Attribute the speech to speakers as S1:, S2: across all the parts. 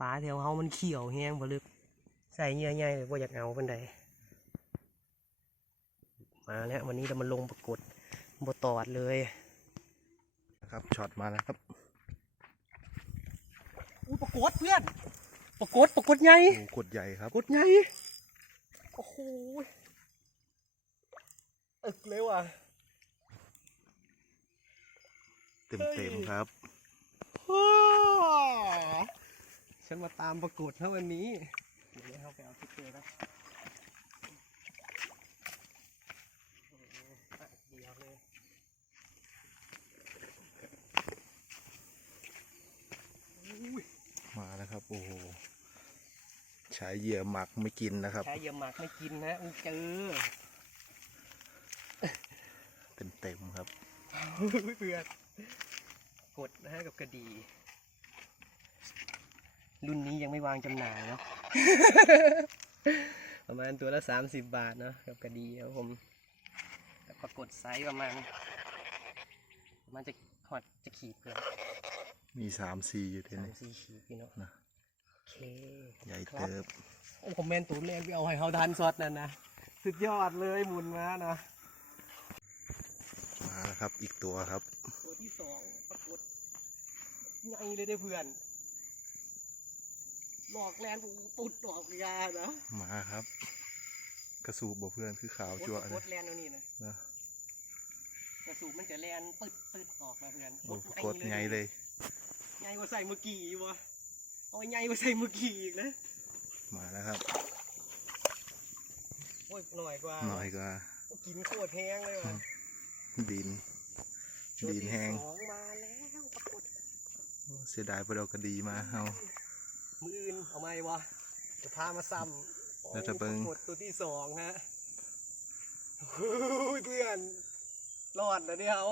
S1: ปลาแถวเฮามันเขียวแห้งบ่ลึก ใส่เหยื่อใหญ่เลยบ่อยากเอาปานใดมาแล้ววันนี้เรามาลงปรากฏบ่ตอดเลย
S2: นะครับช็อตมาแล้วครับ
S1: อู้ปรากฏเพื่อนปรากฏปรากฏใหญ่
S2: โอ้กดใหญ่ครับ
S1: ปรากฏใหญ่โอ้โหอึกเลยว่ะ
S2: เต็มเต็มๆครับ
S1: ว้าฉัน มาตามปรากฏนะวันนี้ เดี๋ยวเขาไปเอาทิกเกอร์ครับโอ้โหอะเดียวเลย
S2: มาแล้วครับ โอ้โหใช้เหยื่อหมักไม่กินนะครับ
S1: ใช้เหยื่อหมักไม่กินนะอู้เจอ
S2: เต็มเต็มๆครับ
S1: เพื่อนกดนะฮะกับกระดี รุ่นนี้ยังไม่วางจำหน่ายเนาะ ประมาณตัวละสามสิบบาทเนาะกับกระดีครับผมแต่ปรากฏไซส์ประมาณประมาณจะหอดจะขีดเกิน
S2: มีสามสี่อยู่ที่
S1: สาม
S2: นี่
S1: สี่ขีดพี่เนาะ
S2: นะ
S1: โอเค
S2: ใหญ่
S1: ครับ
S2: เติบ
S1: โอ้คอมเมนต์ตูนเล่นไปเอาให้เขาทันสดนั่นนะสุดยอดเลยหมุนมานะ
S2: มาแล้วครับอีกตัวครับ
S1: ตัวที่สองปรากฏไงเลยได้อเพื่อน หลอกแลนผมปุดออกยานะ
S2: มาครับ กระสูบบ่เพื่อนคือขาวจั่ว
S1: โค
S2: เล
S1: ต
S2: ย
S1: รแลนเอานี่นะ
S2: นะ
S1: กระสูบมันจะแลนปึดปึดออกมาเพื่อน
S2: โอ้กดไงเลย
S1: ไงกว่าใส่เมื่อกี้วะเอาไงกว่าใส่เมื่อกี้อีกนะ
S2: มาแล้วครับ
S1: โอ้ยหน่อยกว่า
S2: หน่อยก็
S1: กินโคตรแห้งเลยว่ะ
S2: ดิน
S1: ตัว
S2: ดิน
S1: ที่
S2: แห้ง
S1: สองมาแล้วปรากฏ
S2: โอ้เสียดายพอเรากระดีมาเอา
S1: มืออื่นเอาไหมวะจะพามาซ้ำ
S2: แล้วจะเบิ่ง
S1: โอ้ปรากฏตัวที่สองฮะโอ้ยเพื่อนรอดแล้วเนี่ยเอา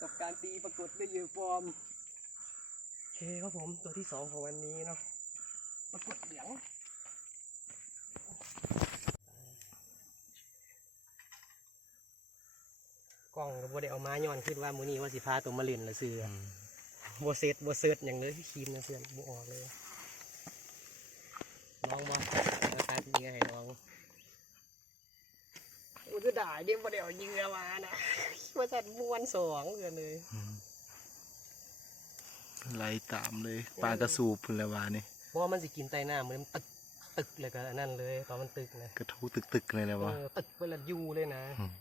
S1: กับการตีปรากฏได้อยู่ฟอร์มโอเคครับผมตัวที่สองของวันนี้เนาะปรากฏเหลืองกล้องก็บ่ได้เอามาย้อนคิดว่ามื้อนี้ว่าสิพาตัวมาเล่นละซื้อ
S2: อืม
S1: บัเซตบัเซิร์ตอย่างเลยครีมนะเพื่อนบัออกเลย ลองบ่นะครับนี่ให้ลองมันจะด่าเดี๋ยวบ่ได้เอาเหยื่อมานะว่าจัดมวนสองเพื่อนเลย
S2: อืมไล่ตามเลยปลากระสูบพุ่นแล้ววานี่
S1: เพราะว่ามันสิกินใต้หน้าเหมือนตึกตึกเลยก็อันนั่นเลยตอนมันตึกนะ
S2: กระทูตึกๆเลยแล้ววะ
S1: เออตึกเวลาอยู่เลยนะ
S2: ม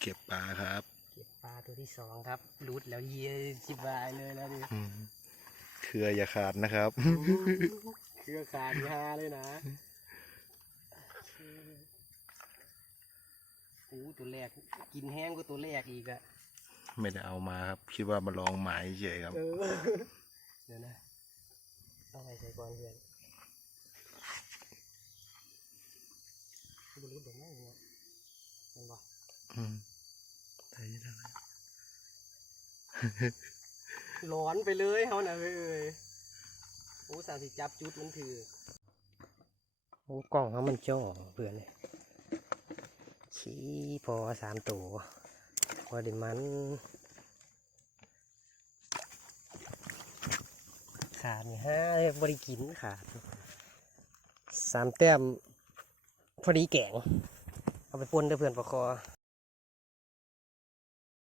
S2: เก็บปลาครับ
S1: เก็บปลาตัวที่สองครับรูดแล้วเยี่ยจิบายเลยแล้วดิ
S2: อืม เครืออย่าขาดนะครับ
S1: เครือขาดยาเลยนะโอ้ตัวแรก กินแห้งก็ตัวแรกอีกอะ
S2: ไม่ได้เอามาครับ คิดว่ามาลองหมายเฉยครับ
S1: เออเดี๋ยวนะต้องไปใส่ก่อนเพื่อนบรู้เดี๋ยวไม่เนี่ยเห็นปะ
S2: อืมได้ยังไง
S1: ร้อนไปเลยเขาน่ะเอ้ยโอ้สามสิจับจุดมันถือโอ้กล่องเขามันจ่อเพื่อนเลยชี้พอสามตัวพอดี๋ยวมันขาดนี่ฮะบริกินขาดสามแต้มพอดีแกงเอาไปปนเด้เพื่อนประคอ